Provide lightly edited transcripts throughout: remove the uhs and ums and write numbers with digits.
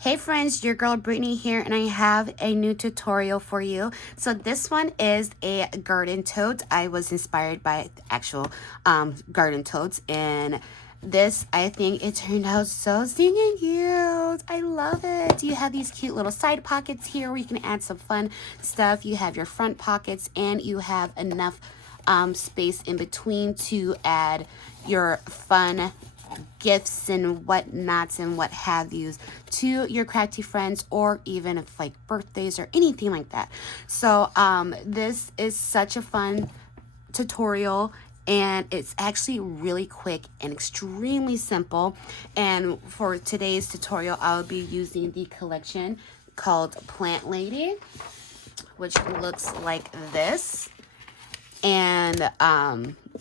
Hey friends, your girl Brittany here, and I have a new tutorial for you. So this one is a garden tote. I was inspired by actual garden totes, and this, I think it turned out so stinking cute. I love it. You have these cute little side pockets here where you can add some fun stuff. You have your front pockets, and you have enough space in between to add your fun gifts and whatnots and what have yous to your crafty friends, or even if like birthdays or anything like that. So this is such a fun tutorial, and it's actually really quick and extremely simple. And for today's tutorial, I'll be using the collection called Plant Lady, which looks like this. And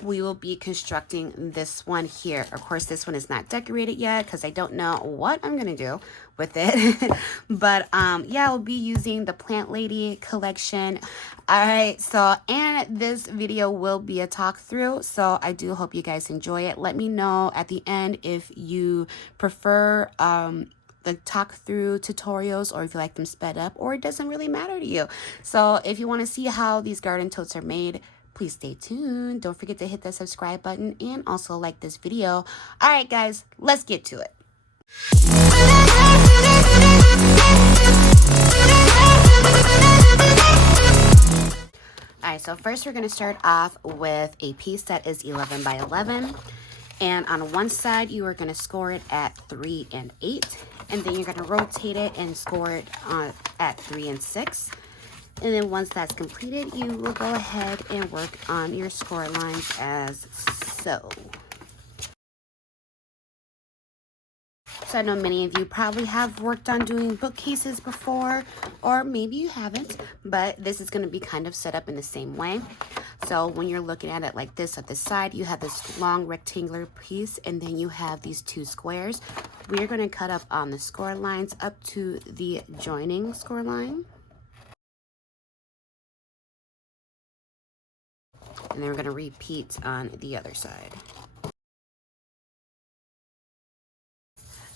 we will be constructing this one here. Of course, this one is not decorated yet because I don't know what I'm gonna do with it. But yeah, I'll be using the Plant Lady collection. All right, so and this video will be a talk through, so I do hope you guys enjoy it. Let me know at the end if you prefer the talk through tutorials, or if you like them sped up, or it doesn't really matter to you. So if you want to see how these garden totes are made, please stay tuned. Don't forget to hit that subscribe button and also like this video. All right, guys, let's get to it. All right, so first we're going to start off with a piece that is 11 by 11. And on one side, you are going to score it at 3 and 8. And then you're going to rotate it and score it at 3 and 6. And then once that's completed, you will go ahead and work on your score lines as so. So I know many of you probably have worked on doing bookcases before, or maybe you haven't, but this is going to be kind of set up in the same way. So when you're looking at it like this, at the side, you have this long rectangular piece, and then you have these two squares. We're going to cut up on the score lines up to the joining score line. And then we're going to repeat on the other side.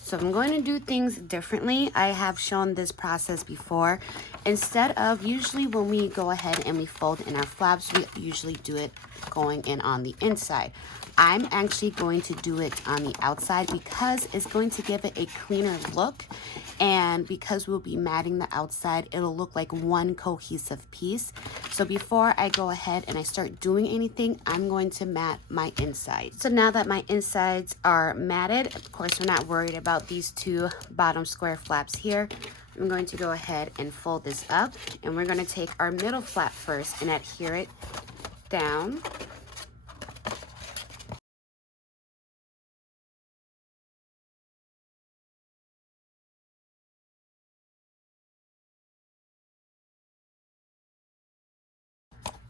So I'm going to do things differently. I have shown this process before. Instead of, usually when we go ahead and we fold in our flaps, we usually do it going in on the inside. I'm actually going to do it on the outside because it's going to give it a cleaner look. And because we'll be matting the outside, it'll look like one cohesive piece. So before I go ahead and I start doing anything, I'm going to mat my inside. So now that my insides are matted, of course, we're not worried about these two bottom square flaps here. I'm going to go ahead and fold this up, and we're going to take our middle flap first and adhere it down.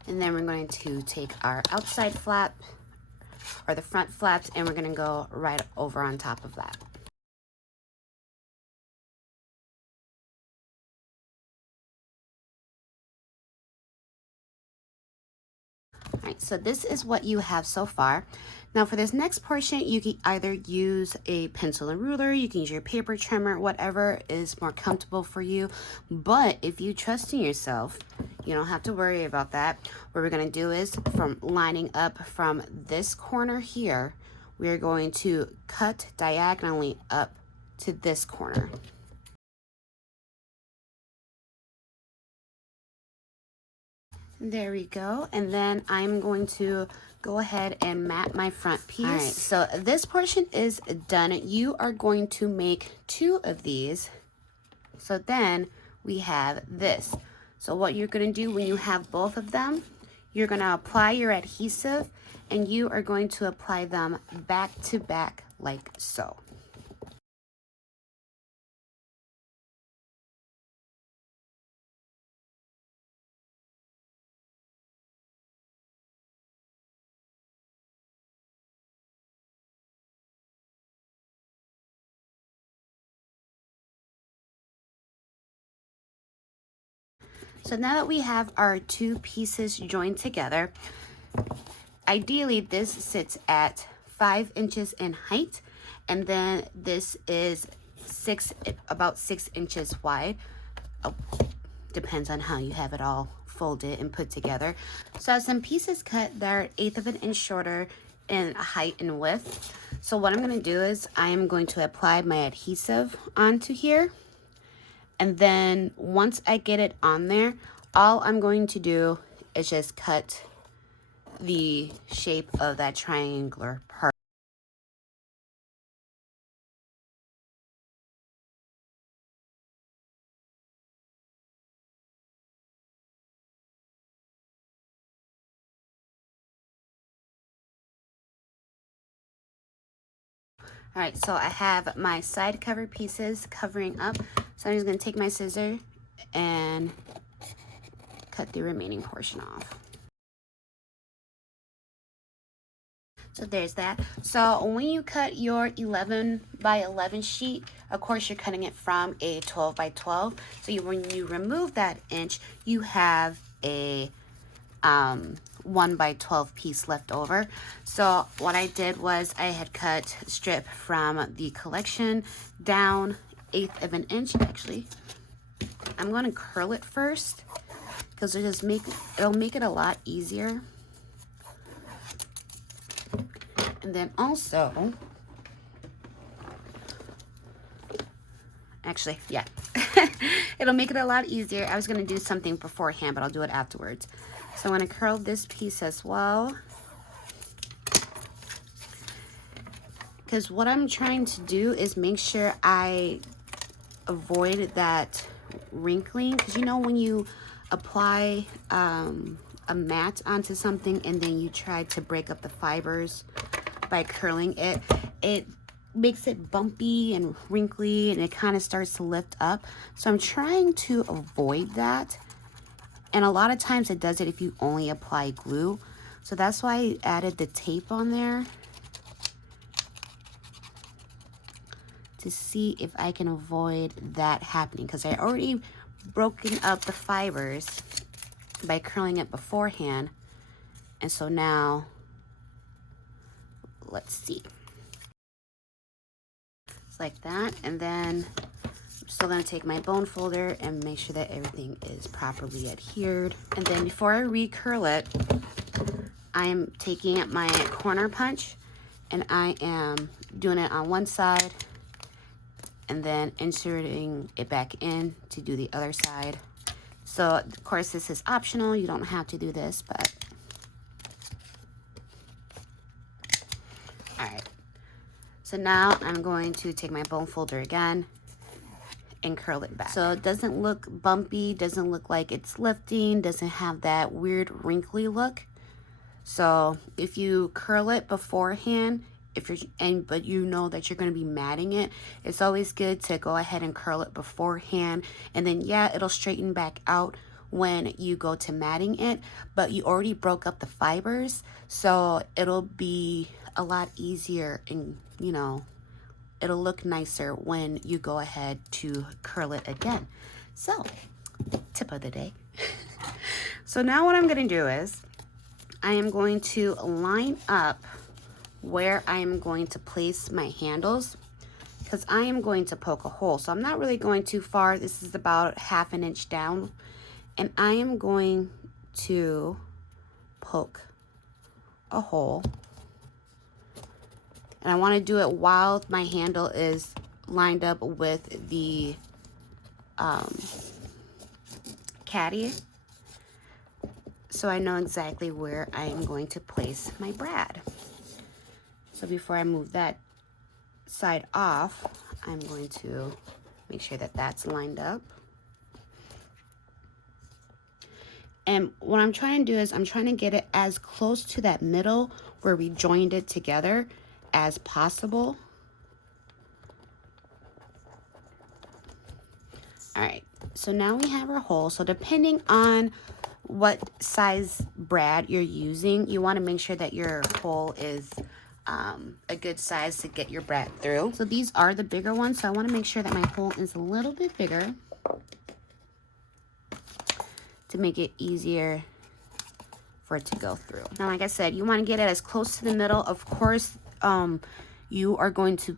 And then we're going to take our outside flap, or the front flaps, and we're going to go right over on top of that. All right, so this is what you have so far. Now for this next portion, you can either use a pencil and ruler, you can use your paper trimmer, whatever is more comfortable for you. But if you trust in yourself, you don't have to worry about that. What we're going to do is, from lining up from this corner here, we're going to cut diagonally up to this corner. There we go. And then I'm going to go ahead and mat my front piece. All right, so this portion is done. You are going to make 2 of these. So then we have this. So what you're going to do when you have both of them, you're going to apply your adhesive, and you are going to apply them back to back like so. So now that we have our 2 pieces joined together, ideally this sits at 5 inches in height, and then this is about 6 inches wide. Oh, depends on how you have it all folded and put together. So I have some pieces cut that are 1/8 of an inch shorter in height and width. So what I'm going to do is I am going to apply my adhesive onto here. And then once I get it on there, all I'm going to do is just cut the shape of that triangular part. All right, so I have my side cover pieces covering up. So I'm just going to take my scissors and cut the remaining portion off. So there's that. So when you cut your 11 by 11 sheet, of course you're cutting it from a 12 by 12. So when you remove that inch, you have a 1 by 12 piece left over. So what I did was I had cut strip from the collection down 1/8 of an inch. Actually, I'm going to curl it first because it'll make it a lot easier. And then also, actually, yeah, it'll make it a lot easier. I was going to do something beforehand, but I'll do it afterwards. So I'm going to curl this piece as well, because what I'm trying to do is make sure I avoid that wrinkling, because you know when you apply a mat onto something and then you try to break up the fibers by curling it, it makes it bumpy and wrinkly and it kind of starts to lift up. So I'm trying to avoid that, and a lot of times it does it if you only apply glue. So that's why I added the tape on there, to see if I can avoid that happening, because I already broken up the fibers by curling it beforehand. And so now let's see, it's like that. And then I'm still going to take my bone folder and make sure that everything is properly adhered. And then before I recurl it, I'm taking my corner punch and I am doing it on one side and then inserting it back in to do the other side. So of course this is optional, you don't have to do this, but all right. So now I'm going to take my bone folder again and curl it back. So it doesn't look bumpy, doesn't look like it's lifting, doesn't have that weird wrinkly look. So if you curl it beforehand, but you know that you're going to be matting it, it's always good to go ahead and curl it beforehand. And then yeah, it'll straighten back out when you go to matting it, but you already broke up the fibers, so it'll be a lot easier, and you know, it'll look nicer when you go ahead to curl it again. So tip of the day. So now what I'm going to do is I am going to line up where I am going to place my handles, because I am going to poke a hole. So I'm not really going too far. This is about 1/2 inch down, and I am going to poke a hole. And I want to do it while my handle is lined up with the caddy, so I know exactly where I am going to place my brad. So before I move that side off, I'm going to make sure that that's lined up. And what I'm trying to do is I'm trying to get it as close to that middle where we joined it together as possible. All right, so now we have our hole. So depending on what size brad you're using, you want to make sure that your hole is a good size to get your brad through. So these are the bigger ones, so I want to make sure that my hole is a little bit bigger to make it easier for it to go through. Now, like I said, you want to get it as close to the middle. Of course, you are going to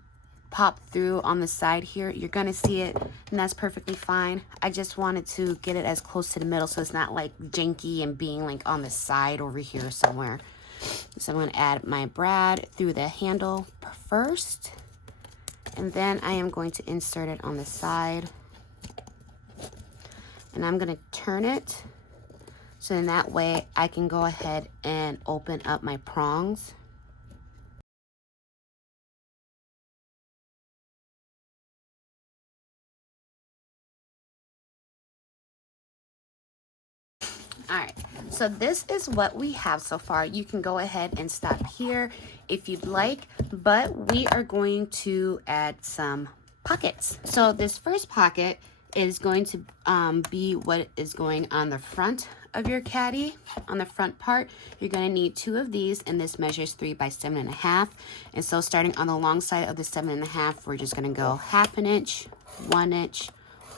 pop through on the side here, you're gonna see it, and that's perfectly fine. I just wanted to get it as close to the middle so it's not like janky and being like on the side over here somewhere. So I'm gonna add my brad through the handle first, and then I am going to insert it on the side, and I'm gonna turn it so in that way I can go ahead and open up my prongs. All right, so this is what we have so far. You can go ahead and stop here if you'd like, but we are going to add some pockets. So this first pocket is going to be what is going on the front of your caddy. On the front part, you're going to need 2 of these, and this measures 3 by 7.5. And so starting on the long side of the 7.5, we're just going to go 1/2 inch, 1 inch,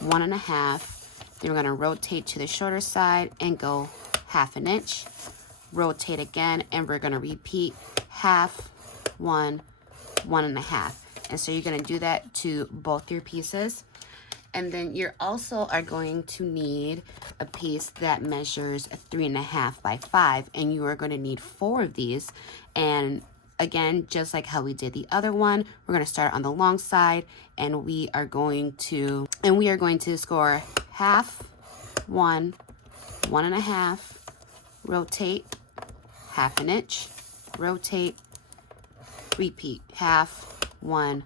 1.5. Then we're going to rotate to the shorter side and go 1/2 inch. Rotate again, and we're going to repeat 1/2, 1, 1.5. And so you're going to do that to both your pieces. And then you're also are going to need a piece that measures 3.5 by 5, and you are going to need 4 of these. And again, just like how we did the other one, we're going to start on the long side, and we are going to score 1/2, 1, 1.5, rotate, 1/2 inch, rotate, repeat, 1/2, 1,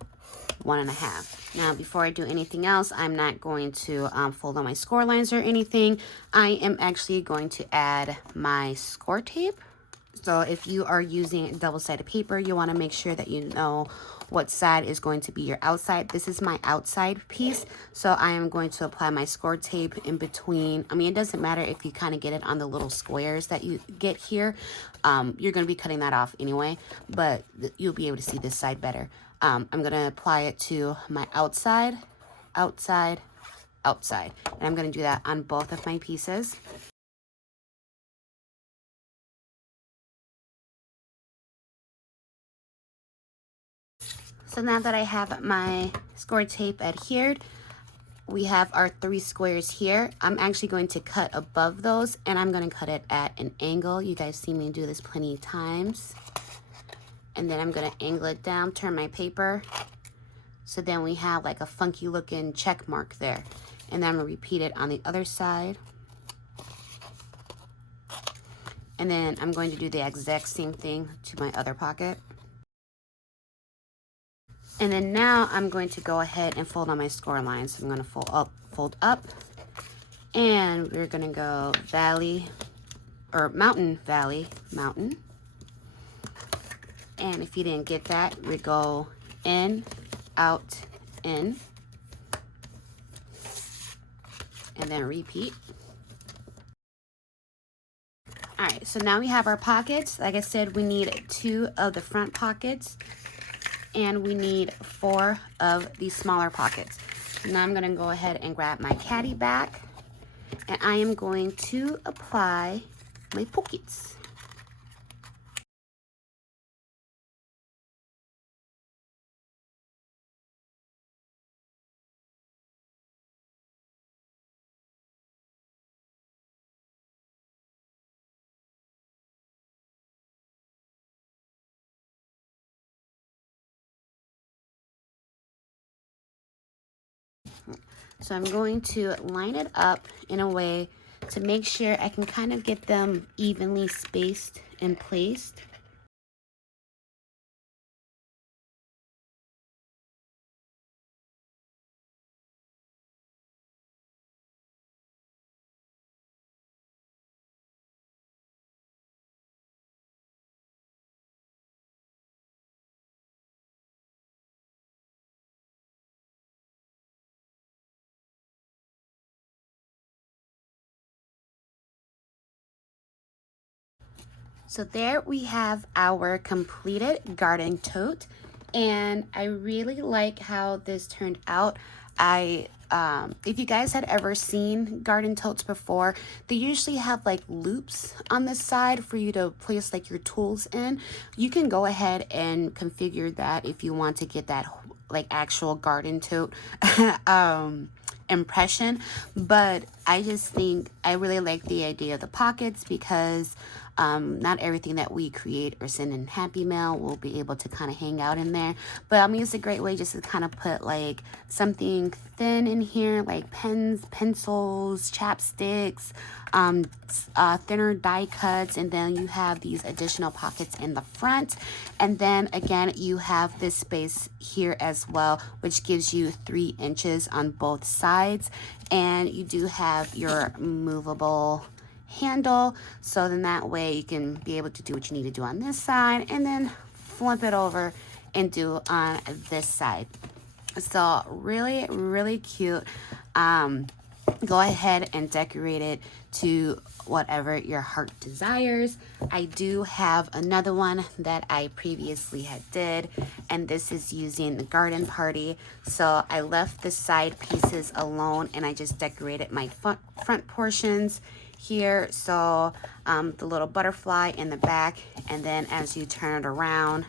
1.5. Now, before I do anything else, I'm not going to fold on my score lines or anything. I am actually going to add my score tape. So if you are using double-sided paper, you want to make sure that you know what side is going to be your outside. This is my outside piece, so I am going to apply my score tape in between. I mean, it doesn't matter if you kind of get it on the little squares that you get here. You're going to be cutting that off anyway, but you'll be able to see this side better. I'm going to apply it to my outside, outside, outside, and I'm going to do that on both of my pieces. So now that I have my score tape adhered, we have our 3 squares here. I'm actually going to cut above those, and I'm going to cut it at an angle. You guys see me do this plenty of times. And then I'm going to angle it down, turn my paper. So then we have like a funky looking check mark there. And then I'm going to repeat it on the other side. And then I'm going to do the exact same thing to my other pocket. And then now I'm going to go ahead and fold on my score line. So I'm going to fold up, and we're going to go valley, or mountain, valley, mountain. And if you didn't get that, we go in, out, in, and then repeat. All right, so now we have our pockets. Like I said, we need 2 of the front pockets, and we need 4 of these smaller pockets. Now I'm going to go ahead and grab my caddy back, and I am going to apply my pockets. So I'm going to line it up in a way to make sure I can kind of get them evenly spaced and placed. So there we have our completed garden tote, and I really like how this turned out. If you guys had ever seen garden totes before, they usually have like loops on the side for you to place like your tools in. You can go ahead and configure that if you want to get that like actual garden tote impression, but I just think I really like the idea of the pockets because not everything that we create or send in Happy Mail will be able to kind of hang out in there. But I mean, it's a great way just to kind of put like something thin in here, like pens, pencils, chapsticks, thinner die cuts, and then you have these additional pockets in the front. And then again, you have this space here as well, which gives you 3 inches on both sides. And you do have your movable handle, so then that way you can be able to do what you need to do on this side and then flip it over and do on this side. So really, really cute. Go ahead and decorate it to whatever your heart desires. I do have another one that I previously had did, and this is using the garden party. So I left the side pieces alone and I just decorated my front portions here. So the little butterfly in the back, and then as you turn it around,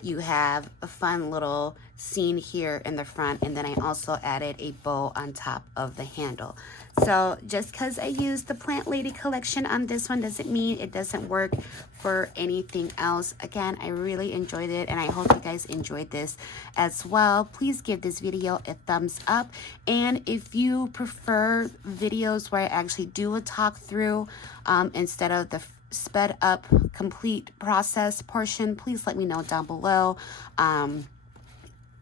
you have a fun little scene here in the front, and then I also added a bow on top of the handle. So just because I used the Plant Lady collection on this one doesn't mean it doesn't work for anything else. Again, I really enjoyed it, and I hope you guys enjoyed this as well. Please give this video a thumbs up, and if you prefer videos where I actually do a talk through instead of the sped up complete process portion, please let me know down below.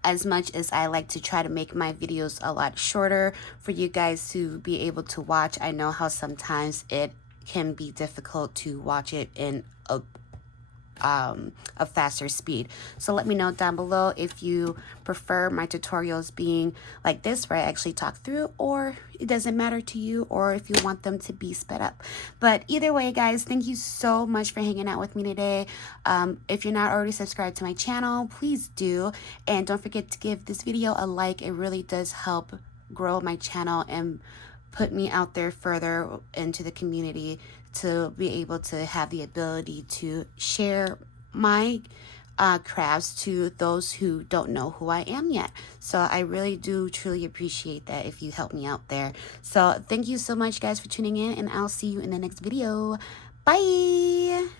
As much as I like to try to make my videos a lot shorter for you guys to be able to watch, I know how sometimes it can be difficult to watch it in a faster speed. So let me know down below if you prefer my tutorials being like this, where I actually talk through, or it doesn't matter to you, or if you want them to be sped up. But either way, guys, thank you so much for hanging out with me today. If you're not already subscribed to my channel, please do, and don't forget to give this video a like. It really does help grow my channel and put me out there further into the community to be able to have the ability to share my crafts to those who don't know who I am yet. So I really do truly appreciate that if you help me out there. So thank you so much, guys, for tuning in, and I'll see you in the next video. Bye.